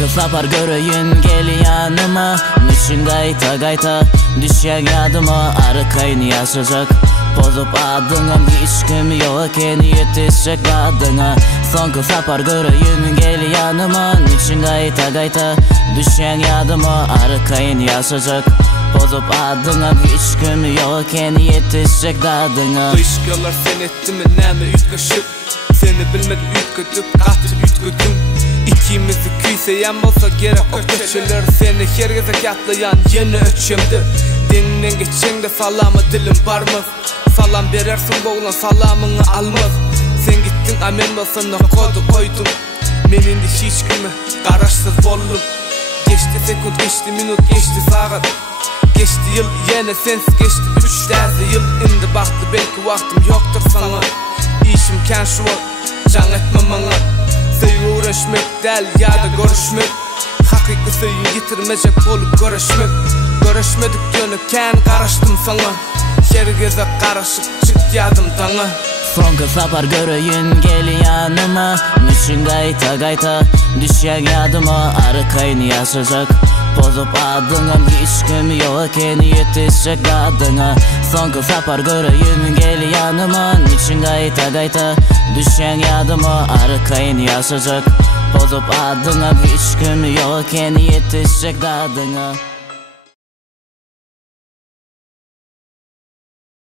Sonki sapar göreyim gel yanıma. Niçin gayta gayta düşen yadıma. Arkayını yaşayacak bozup adına. Hiç kim yokken yetişecek adına. Sonki sapar göreyim gel yanıma. Niçin gayta gayta düşen yadıma. Arkayını yaşayacak bozup adına. Hiç kim yokken yetişecek adına. Kışkalar sen etti mi näme ütköşüp. Seni bilmedi ütködüp kaçıp ütködüm. İkimizi küyseyen bolsa gerek o köşeler. Seni hergeze katlayan yeni öçümdü. Deninden geçen de salama dilim barmaz. Salam berersin boğulan salamını almaz. Sen gittin amen bolsana kodu koydum. Menin de hiç kimi karaşsız boldum. Geçti sekund, geçti minut, geçti saat. Geçti yıl, yine sensiz geçti 3 derdi yıl. Indi baktı belki vaktim yoktur sana. İşim ken şu var, can etme bana. Sevgi uğraşmak del ya da görüşmek. Hakiki sevgi yitirmeyecek olup görüşmek. Görüşmedik yönüken karıştım sana. Hergeze karışık çık yadım tana. Sonki sapar göreyim gel yanıma. Niçin gayta gayta düşen yadıma. Arkayını yaşayacak bozup adına. Hiç kim yokken yetişecek adına. Sonki sapar göreyim gel yanıma. Niçin gayta gayta düşen yadıma. Arkayını yaşayacak bozup adına. Hiç kim yokken yetişecek adına.